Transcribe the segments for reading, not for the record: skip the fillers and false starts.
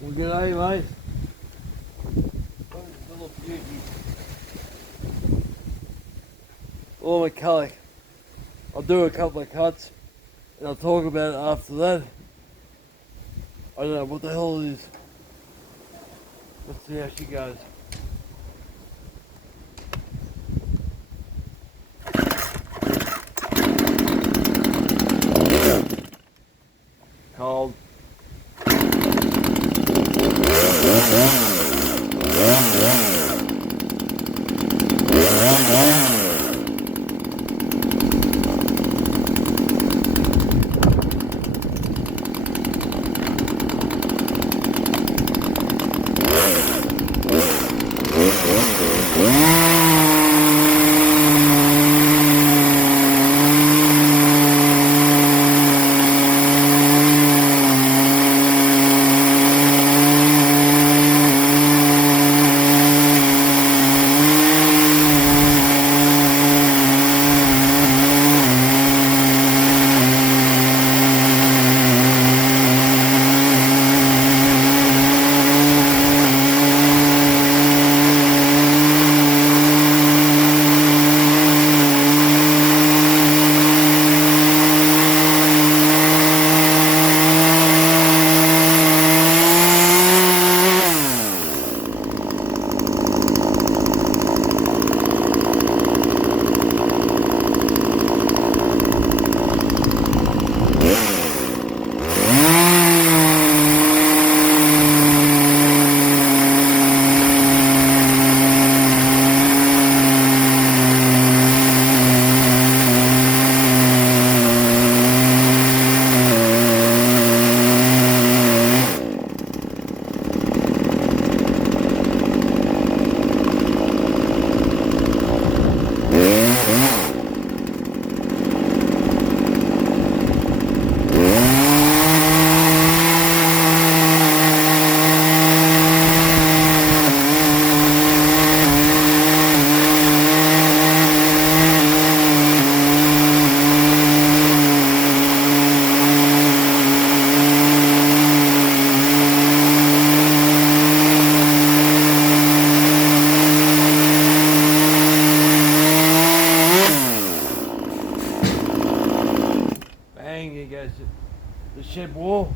Well, g'day, mate. Little beauty. Oh, mccllock. I'll do a couple of cuts and I'll talk about it after that. I don't know what the hell it is. Let's see how she goes. Cold. Bang, here goes the shed wall.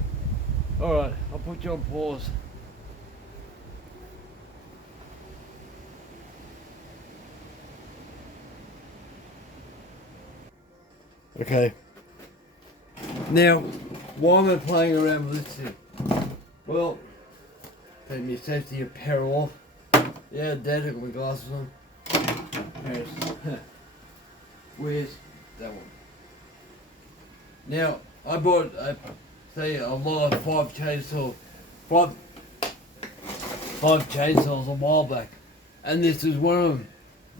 Alright, I'll put you on pause. Okay. Now, why am I playing around with this thing? Well, take my safety apparel off. Yeah, Dad, I've got my glasses on. There's, where's that one? Now, I bought a lot of five chainsaws a while back, and this is one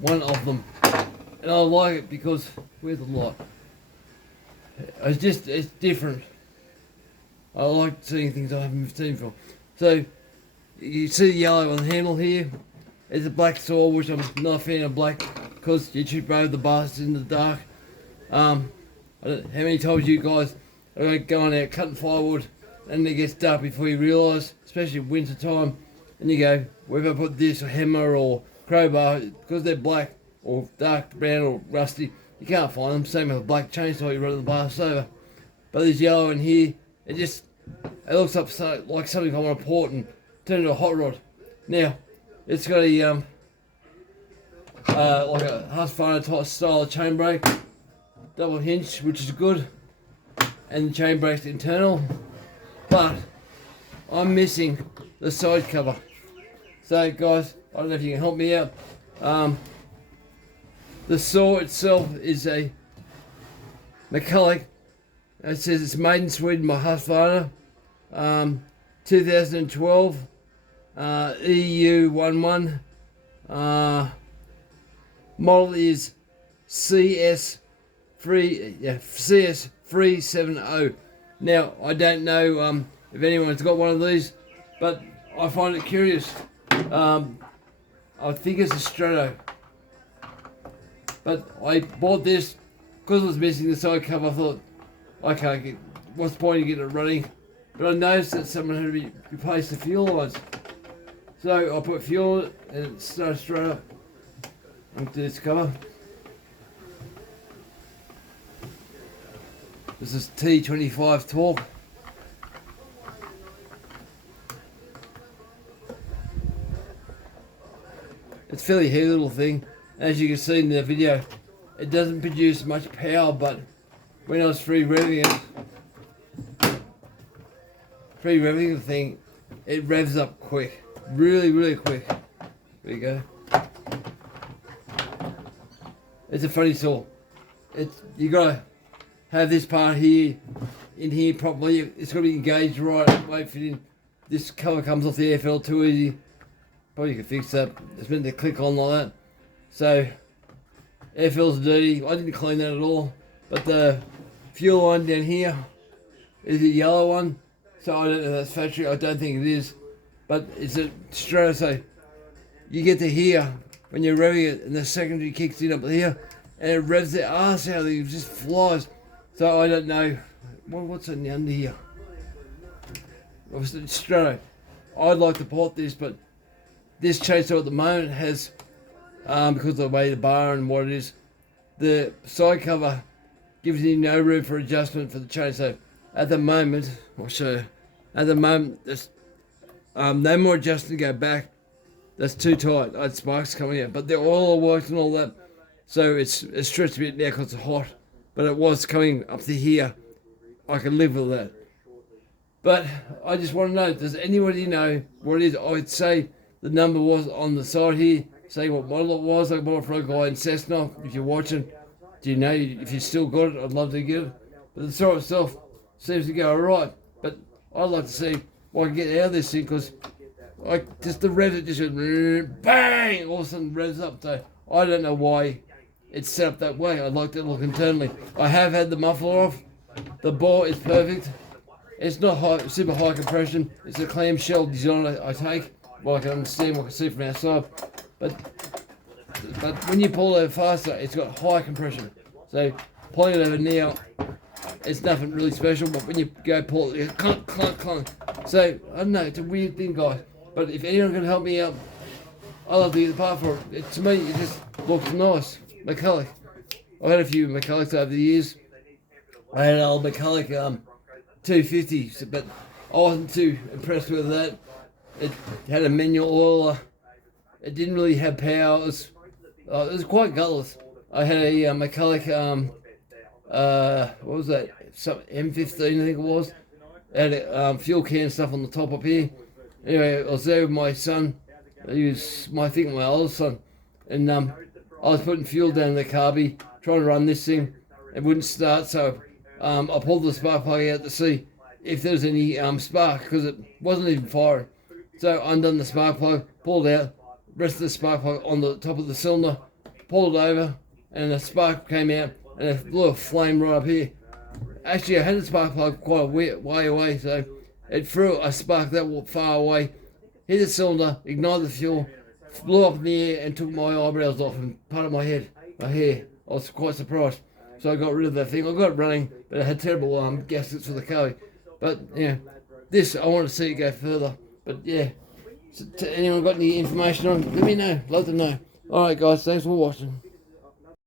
of them, and I like it because where's the light? It's different. I like seeing things I haven't seen before. So you see the yellow on the handle here. It's a black saw, which I'm not a fan of black because you shoot both the bastards in the dark. I don't know how many times you guys are going out cutting firewood and it gets dark before you realise, especially winter time, and you go, where have I put this, or hammer or crowbar, because they're black or dark brown or rusty, you can't find them. Same with a black chainsaw, you run the blast over. But this yellow in here, it looks up like something I want to port and turn into a hot rod. Now, it's got a like a Husqvarna type style of chain brake, double hinge, which is good, and the chain brake's internal, but I'm missing the side cover. So guys, I don't know if you can help me out. The saw itself is a mccllock. It says it's made in Sweden by Husqvarna, 2012, EU11, model is CS370. Now, I don't know if anyone's got one of these, but I find it curious. I think it's a Strato. But I bought this because it was missing the side cover. I thought, okay, what's the point of getting it running? but I noticed that someone had to replace the fuel lines. So I put fuel in it and it started straight up. Onto this cover. This is T25 torque. It's a fairly heavy little thing. As you can see in the video, it doesn't produce much power, but when I was free revving the thing, it revs up quick. Really, really quick. There you go. It's a funny saw. You gotta have this part here, in here properly. It's gotta be engaged right. Wait for it. This cover comes off the AFL too easy. Probably can fix that. It's meant to click on like that. So, AFL's dirty. I didn't clean that at all. But the fuel line down here is a yellow one. So I don't know if that's factory. I don't think it is. But it's a straight. So you get to here when you're revving it, and the secondary kicks in up here, and it revs the arse out of it. It just flies. So I don't know. What's in the under here? Obviously, straight. I'd like to port this, but this chainsaw at the moment has, because of the way the bar and what it is, the side cover gives you no room for adjustment for the chainsaw. At the moment, I'll show you. At the moment, there's no more adjusting to go back. That's too tight. I had sparks coming out, but the oil worked and all that, so it's stretched a bit now because it's hot. But it was coming up to here. I can live with that. But I just want to know, does anybody know what it is? I'd say the number was on the side here, saying what model it was. I bought it for a guy in Cessna. If you're watching, do you know if you still got it? I'd love to get it. But the saw itself seems to go alright. But I'd like to see what I can get out of this thing, because just the rev, it just goes bang, all of a sudden revs up. So I don't know why it's set up that way. I'd like to look internally. I have had the muffler off. The bore is perfect. It's not super high compression. It's a clamshell design I take. Well, I can understand what I can see from outside. But when you pull it faster, it's got high compression. So pulling it over now, it's nothing really special. But when you go pull it, it's clunk, clunk, clunk. So I don't know. It's a weird thing, guys. But if anyone can help me out, I'd love to get the part for it. To me, it just looks nice. mccllock. I've had a few mcclocks over the years. I had an old mccllock 250, but I wasn't too impressed with that. It had a manual oiler. It didn't really have power. It was quite gutless. I had a mccllock, what was that? Some M15, I think it was. It had fuel can stuff on the top up here. Anyway, I was there with my son. He was, I think, my oldest son. And I was putting fuel down the carby, trying to run this thing. It wouldn't start, so I pulled the spark plug out to see if there was any spark, because it wasn't even firing. So I undone the spark plug, pulled out, rest of the spark plug on the top of the cylinder, pulled it over, and the spark came out, and it blew a flame right up here. Actually, I had the spark plug quite a way away, so it threw a spark that far away, hit the cylinder, ignited the fuel, blew up in the air, and took my eyebrows off and part of my head, my hair. I was quite surprised. So I got rid of that thing. I got it running, but it had terrible gaskets for the carby. But yeah, this, I want to see it go further. But yeah, so anyone got any information on it, let me know. Love to know. Alright guys, thanks for watching.